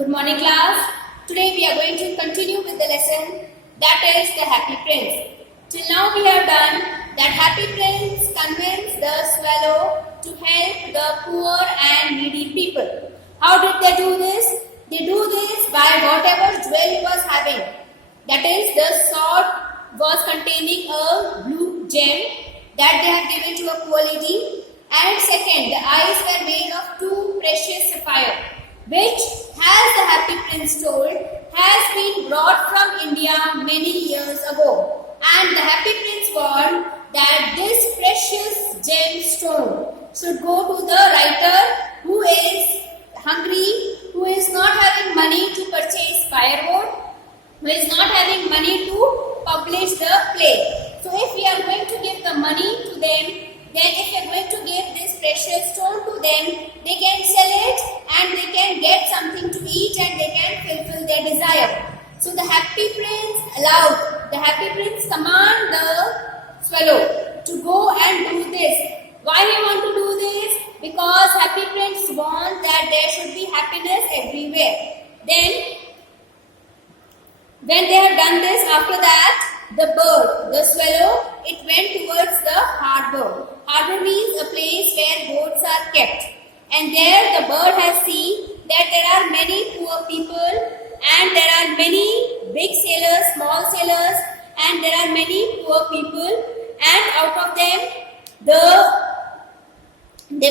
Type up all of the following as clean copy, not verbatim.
Good morning, class. Today we are going to continue with the lesson that is the Happy Prince. Till now we have done that Happy Prince convinced the swallow to help the poor and needy people. How did they do this? They do this by whatever jewel he was having. That is, the sword was containing a blue gem that they have given to a poor lady. And second, the eyes were made of two precious sapphire, which, as the Happy Prince told, has been brought from India many years ago. And the Happy Prince warned that this precious gemstone should go to the writer who is hungry, who is not having money to purchase firewood, who is not having money to publish the play. So if we are going to give the money to them, then if we are going to give this precious stone to them, they can sell it and they can get something to eat and they can fulfill their desire. So the Happy Prince command the swallow to go and do this. Why he want to do this? Because Happy Prince want that there should be happiness everywhere. Then when they have done this, after that, the bird, the swallow, it went towards the harbor. Harbor means a place where boats are kept. And there the bird has seen that there are many poor people and there are many big sailors, small sailors, and there are many poor people, and out of them there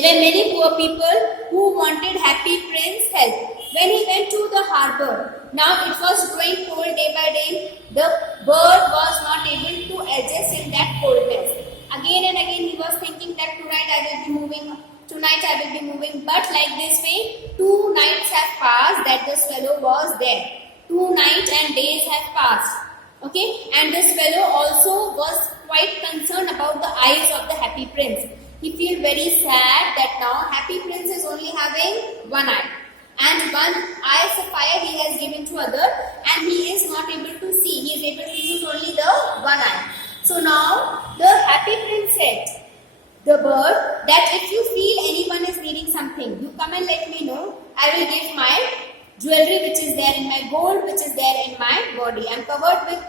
were many poor people who wanted Happy Prince help. When he went to the harbor, now it was growing cold day by day, the bird was not able to adjust in that coldness. Again and again he was thinking that tonight I will be moving, but like this way, 2 nights have passed that the swallow was there. 2 nights and days have passed. Okay, and the swallow also was quite concerned about the eyes of the Happy Prince. He feel very sad that now Happy Prince is only having one eye. And one eye sapphire he has given to other, and he is not able to see. He is able to use only the one eye. So now the Happy Prince said, the bird, that if you feel anyone is needing something, you come and let me know. I will give my jewelry which is there in my gold, which is there in my body. I am covered with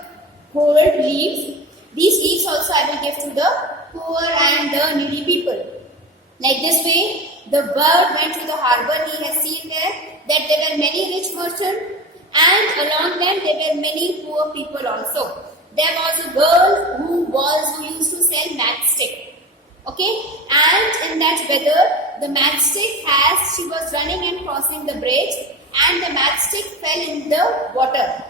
gold leaves. These leaves also I will give to the poor and the needy people. Like this way, the bird went to the harbor. He has seen there that there were many rich merchants, and along them there were many poor people also. There was a girl who used to sell matchstick. Okay, and in that weather, the matchstick she was running and crossing the bridge, and the matchstick fell in the water,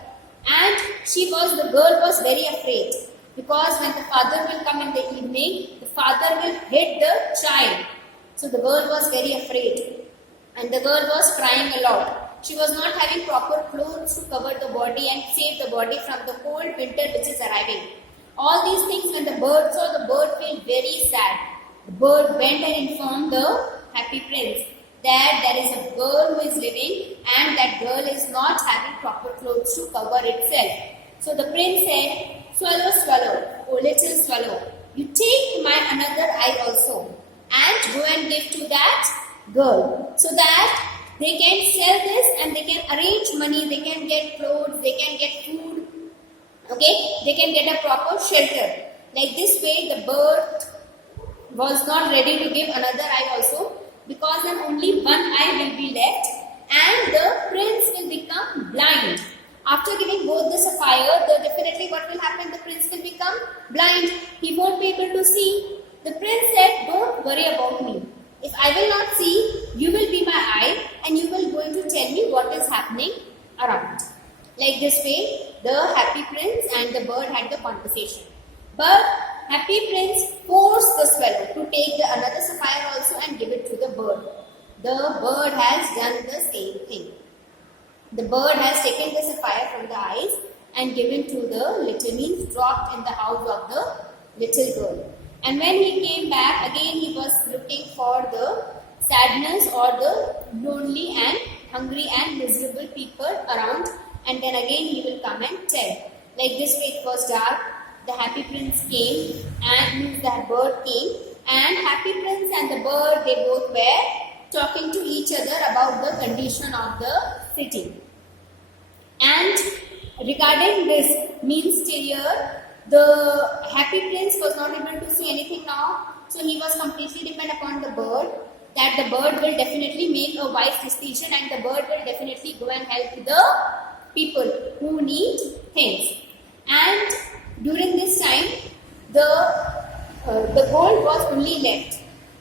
and the girl was very afraid, because when the father will come in the evening, the father will hit the child. So the girl was very afraid, and the girl was crying a lot. She was not having proper clothes to cover the body and save the body from the cold winter which is arriving. All these things, when the bird saw, the bird felt very sad. The bird went and informed the Happy Prince that there is a girl who is living and that girl is not having proper clothes to cover itself. So the prince said, "Swallow, swallow, O little swallow, you take my another eye also and go and give to that girl, so that they can sell this and they can arrange money, they can get clothes, they can get food, okay, they can get a proper shelter." Like this way, the bird was not ready to give another eye also, because then only one eye will be left and the prince will become blind. After giving both the sapphire, definitely what will happen? The prince will become blind. He won't be able to see. The prince said, "Don't worry about me. If I will not see, you will be my eye and you will going to tell me what is happening around." Like this way, the Happy Prince and the bird had the conversation. But Happy Prince forced the swallow to take another sapphire also and give it to the bird. The bird has done the same thing. The bird has taken the sapphire from the eyes and given to the little, means dropped in the house of the little girl. And when he came back, again he was looking for the sadness or the lonely and hungry and miserable people around, and then again he will come and tell. Like this way, it was dark. The Happy Prince came, and the bird came, and Happy Prince and the bird, they both were talking to each other about the condition of the city. And regarding this means till here, the happy prince was not able to see anything now, so he was completely dependent upon the bird, that the bird will definitely make a wise decision and the bird will definitely go and help the people who need things. And during this time, the gold was only left.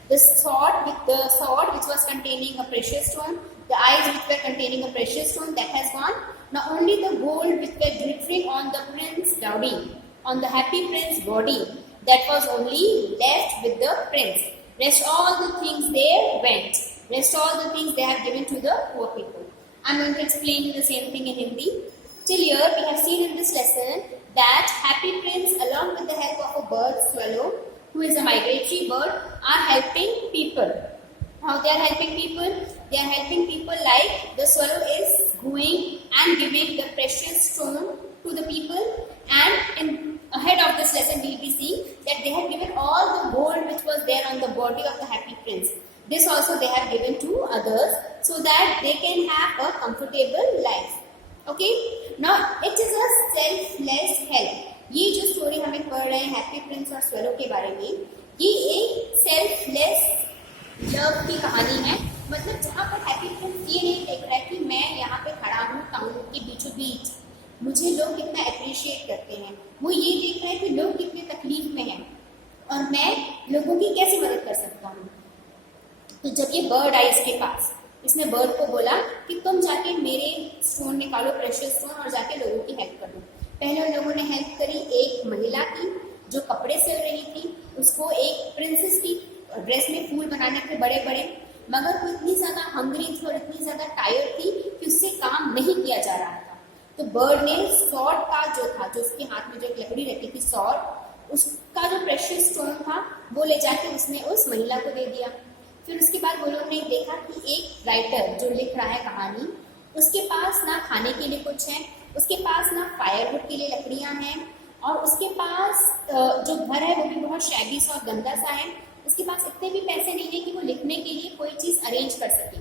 The sword which was containing a precious stone, the eyes which were containing a precious stone, that has gone. Now only the gold which were glittering on the prince's body, on the happy prince's body, that was only left with the prince. Rest all the things there went. Rest all the things they have given to the poor people. I am going to explain you the same thing in Hindi. Till here we have seen in this lesson that happy prince along with the help of a bird, swallow, who is a migratory bird, are helping people. How they are helping people? They are helping people like the swallow is going and giving the precious stone to the people, and ahead of this lesson we will be seeing that they have given all the gold which was there on the body of the happy prince. This also they have given to others so that they can have a comfortable life. Okay, now it is a selfless help. ये जो story हमें पढ़ रहे हैं happy Prince और swallow के बारे में, ये एक सेल्फलेस लव की कहानी है. मतलब जहाँ पर हैप्पी प्रिंस ये नहीं देख रहा है कि मैं यहाँ पे खड़ा हूँ टाउन के बीचों बीच, मुझे लोग कितना अप्रिशिएट करते हैं. वो ये देख रहा है कि लोग कितने तकलीफ में हैं और मैं लोगों की कैसे मदद कर सकता हूँ. तो जब ये बर्ड आई इसके पास, इसने बर्ड को बोला कि तुम जाके मेरे स्टोन निकालो, प्रेशियस स्टोन, और जाके लोगों की हेल्प कर दो. पहले उन लोगों ने हेल्प करी एक महिला की जो कपड़े सिल रही थी, उसको एक प्रिंसेस की ड्रेस में फूल बनाने थे बड़े बड़े, मगर वो इतनी ज़्यादा हंग्री थी और इतनी ज़्यादा टायर्ड थी कि उससे काम नहीं किया जा रहा था. तो बर्ड ने सॉर्ड का जो था, जो उसके हाथ में जो एक लकड़ी रखी थी सॉर्ड, उसका जो प्रेशियस स्टोन था वो ले जाके उसने उस महिला को दे दिया. फिर उसके बाद वो लोगों ने देखा कि एक राइटर जो लिख रहा है कहानी, उसके पास ना खाने के लिए कुछ है, उसके पास ना फायरवुड के लिए लकड़ियां हैं, और उसके पास जो घर है वो भी बहुत शैबी सा और गंदा सा है. उसके पास इतने भी पैसे नहीं है कि वो लिखने के लिए कोई चीज़ अरेंज कर सके.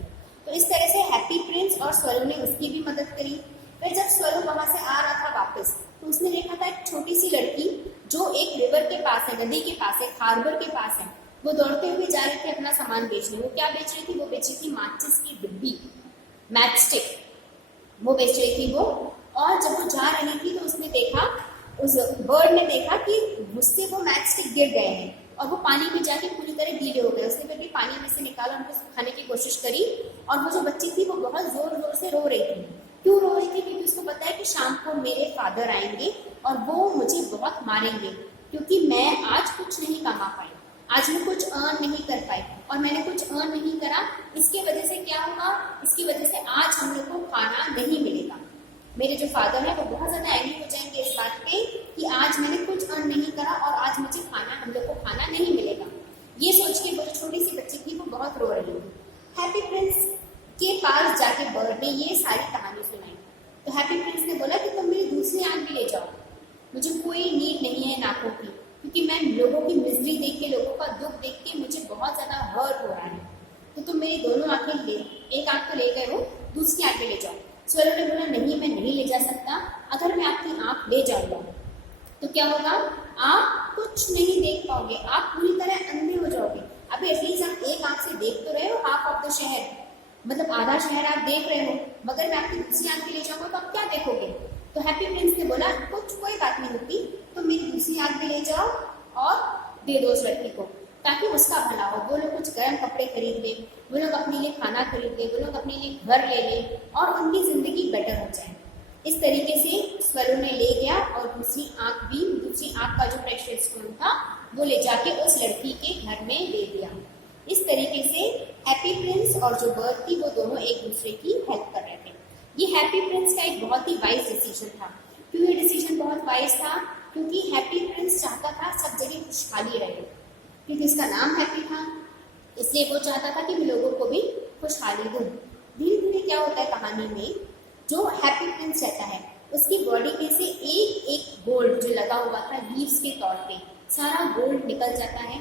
तो इस तरह से हैप्पी प्रिंस और स्वरू ने उसकी भी मदद करी. फिर जब स्वरू वहाँ से आ रहा था वापस, तो उसने देखा था एक छोटी सी लड़की जो एक रिवर के पास है, नदी के पास है, हार्बर के पास है. वो दौड़ते हुए जा रहे थे अपना सामान बेचने. वो क्या बेच रही थी? वो बेच रही थी माचिस की डिब्बी, मैच स्टिक वो बेच रही थी वो. और जब वो जा रही थी तो उसने देखा, उस बर्ड ने देखा कि उससे वो मैच स्टिक गिर गए हैं और वो पानी में जाके पूरी तरह गीले हो गए. उसने फिर भी पानी में से निकाला, उनको खाने की कोशिश करी. और वो जो बच्ची थी वो बहुत जोर जोर से रो रही थी. क्यों रो रही थी? क्योंकि उसको पता है कि शाम को मेरे फादर आएंगे और वो मुझे बहुत मारेंगे, क्योंकि मैं आज कुछ नहीं कमा पाई, आज मैं कुछ अर्न नहीं कर पाई, और मैंने कुछ अर्न नहीं करा. इसकी वजह से क्या होगा? इसकी वजह से आज हम लोग को खाना नहीं मिलेगा. मेरे जो फादर है वो बहुत ज़्यादा एंग्री हो जाएंगे इस बात पे कि आज मैंने कुछ अर्न नहीं करा और आज मुझे खाना, हम लोग को खाना नहीं मिलेगा. ये सोच के वो जो छोटी सी बच्ची थी वो बहुत रो रही थी. हैप्पी प्रिंस के पास जाके बर्ड ने ये सारी कहानी सुनाई. तो हैप्पी प्रिंस ने बोला कि तुम मेरी दूसरी आंख भी ले जाओ, मुझे कोई नीड नहीं है इन आँखों की, क्योंकि मैं लोगों की मिजरी देख के, लोगों का दुख देख के मुझे बहुत ज़्यादा हर्ट हो रहा है. तो तुम मेरी दोनों आंखें ले, एक आंख तो ले गए हो, दूसरी आंखें ले जाओ. स्वरू ने बोला नहीं, मैं नहीं ले जा सकता. अगर मैं आपकी आंख ले जाऊंगा तो क्या होगा? आप कुछ नहीं देख पाओगे, आप पूरी तरह अंधे हो जाओगे. अभी एटलीस्ट आप एक आंख से देख तो रहे हो, हाफ ऑफ द शहर, मतलब आधा शहर आप देख रहे हो, मगर मैं आपकी दूसरी आंख ले जाऊंगा तो आप क्या देखोगे? तो हैप्पी प्रिंस ने बोला कोई बात नहीं होती, तो मेरी दूसरी आंख भी ले जाओ और दे दो उस लड़की को, ताकि उसका भला हो. वो लोग कुछ गर्म कपड़े खरीद ले, वो लोग अपने लिए खाना खरीद ले, वो लोग अपने लिए घर ले ले और उनकी जिंदगी बेटर हो जाए. इस तरीके से स्वरू ने ले गया और दूसरी आंख का जो प्रेशियस स्टोन था वो ले जाके उस लड़की के घर में दे दिया. इस तरीके से हैप्पी प्रिंस और जो बर्ड थी वो दोनों एक दूसरे की हेल्प कर रहे थे. ये हैप्पी प्रिंस का एक बहुत ही वाइज डिसीजन था. क्यों ये डिसीजन बहुत वाइज था? क्योंकि हैप्पी प्रिंस चाहता था सब जगह खुशहाली रहे, क्योंकि उसका नाम हैप्पी था, इसलिए वो चाहता था कि मैं लोगों को भी खुशहाली दूँ. धीरे धीरे क्या होता है कहानी में, जो हैप्पी प्रिंस रहता है उसकी बॉडी में से एक एक गोल्ड जो लगा हुआ था लीव्स के तौर पे, सारा गोल्ड निकल जाता है.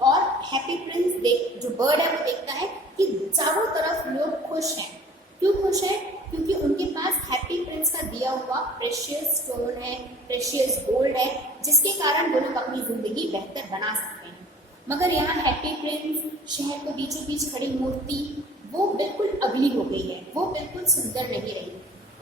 और हैप्पी प्रिंस जो बर्ड है वो देखता है कि चारों तरफ लोग खुश हैं। क्यों खुश हैं? क्योंकि उनके पास हैप्पी प्रिंस का दिया हुआ प्रेशियस स्टोन है, प्रेशियस गोल्ड है, जिसके कारण वो लोग अपनी जिंदगी बेहतर बना सकते हैं। मगर यहाँ हैप्पी प्रिंस शहर के बीचों बीच खड़ी मूर्ति वो बिल्कुल अगली हो गई है, वो बिल्कुल सुंदर नहीं रही,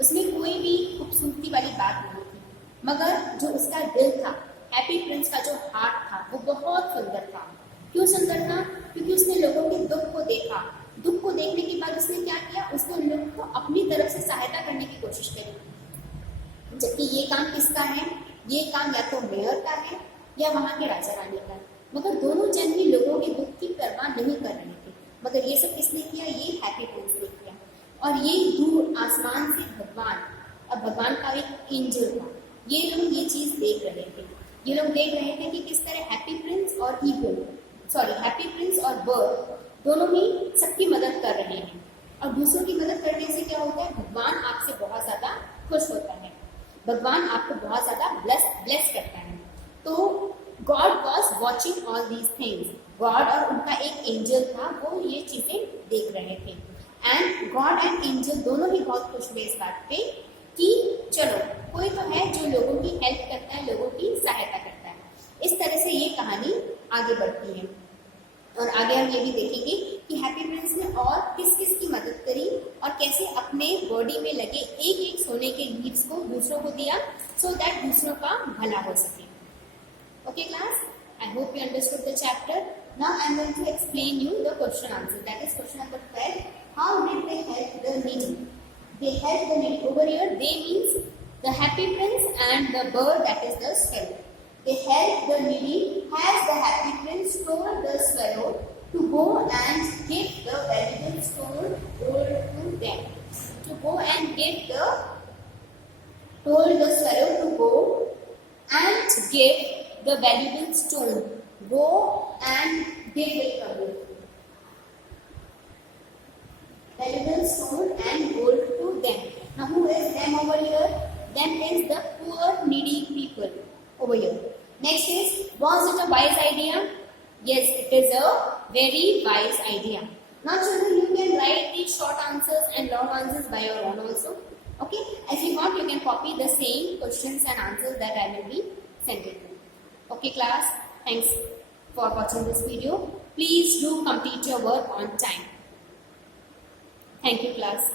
उसमें कोई भी खूबसूरती वाली बात नहीं थी। मगर जो उसका दिल था, हैप्पी प्रिंस का जो हार्ट था, वो बहुत सुंदर था। क्यों सुंदर था? क्योंकि उसने लोगों के दुख को देखा। दुख को देखने के बाद उसने क्या किया? उसने उन लोगों को अपनी तरफ से सहायता करने की कोशिश करी। जबकि ये काम किसका है? ये काम या तो मेयर का है या वहां के राजा रानी का। मगर दोनों जन ही लोगों के दुख की परवाह नहीं कर रहे थे। मगर ये सब किसने किया? ये हैप्पी प्रिंस ने किया। और ये दूर आसमान से भगवान, और भगवान का एक एंजल था, ये लोग ये चीज देख रहे थे। ये लोग देख रहे थे कि किस तरह हैप्पी प्रिंस और हैप्पी प्रिंस और बर्ड दोनों ही सबकी मदद कर रहे हैं। और दूसरों की मदद करने से क्या होता है? भगवान आपसे बहुत ज्यादा खुश होता है, भगवान आपको बहुत ज्यादा ब्लेस करता है। तो God was watching all these things. God और उनका एक एंजल था, वो ये चीजें देख रहे थे। एंड गॉड एंड एंजल दोनों ही बहुत खुश हुए इस बात पे कि चलो कोई तो है जो लोगों की हेल्प करता है, लोगों की सहायता करता है। इस तरह से ये कहानी आगे बढ़ती है। और आगे हम ये भी देखेंगे कि हैप्पी प्रिंस ने और किस किस की मदद करी और कैसे अपने बॉडी में लगे एक एक सोने के लीव्स को दूसरों को दिया, सो दैट दूसरों का भला हो सके। Okay class, I hope you understood the chapter. Now I am going to explain you the question answer. That is question number 12. How did they help the needy? They helped the needy. Over here, they means the happy prince and the bird, that is the swallow. They helped the needy as the happy prince told the swallow to go and give the valuable stone gold to them. To go and give the, told the swallow to go and give the valuable stone. Go and give it valuable stone and gold to them. Now who is them over here? Them is the poor needy people over here. Next is, was it a wise idea? Yes, it is a very wise idea. Now children, you can write these short answers and long answers by your own also. Okay, if you want you can copy the same questions and answers that I will be sending you. Okay class, thanks for watching this video. Please do complete your work on time. Thank you class.